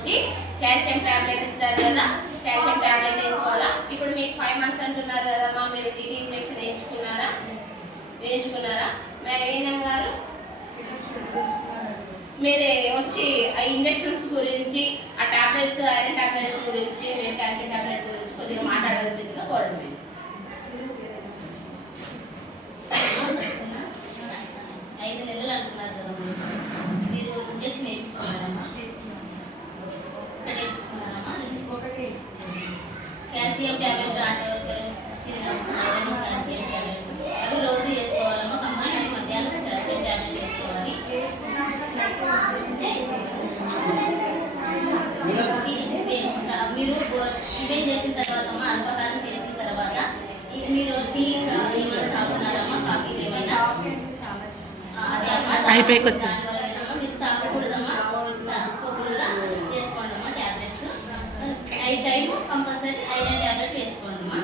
వచ్చి calcium tablet ఇస్తారు కదా, కాల్షియం టాబ్లెట్ వేసుకోవాలా. ఇప్పుడు మీకు 5 months అంటున్నారు కదమ్మా, మీరు టీటీ ఇంజెక్షన్ వేయించుకున్నారా? మరి ఏఎన్ఎం గారు మీరు వచ్చి ఆ ఇంజెక్షన్స్ గురించి, ఆ టాబ్లెట్స్, ఐరన్ టాబ్లెట్స్ గురించి, మీరు కాల్షియం టాబ్లెట్ గురించి కొద్దిగా మాట్లాడవలసిందిగా కోరండి. 5 నెలలు అంటున్నారు కదా మీరు, ఇంజెక్షన్ వేయించుకున్నారమ్మా? వేయించుకున్నారమ్మా? కాల్షియం టాబ్లెట్ ఆశవర్కర్ ఇచ్చిందమ్మా, కాల్షియం టాబ్లెట్ అది రోజు వేసుకోవాలమ్మా. కంపల్సరీ మధ్యాహ్నం కాల్షియం టాబ్లెట్ వేసుకోవాలి. మీరు టిఫిన్ చేసిన తర్వాత అమ్మా, అల్పహారం చేసిన తర్వాత మీరు టీ ఏమైనా తాగుతున్నారమ్మా? కాఫీ ఏమైనా? అదే అమ్మా, మీరు తాగకూడదమ్మా, తాగకూడదుగా వేసుకోండి అమ్మా. Tablets 5 time compulsory iron tablet వేసుకోండి అమ్మా.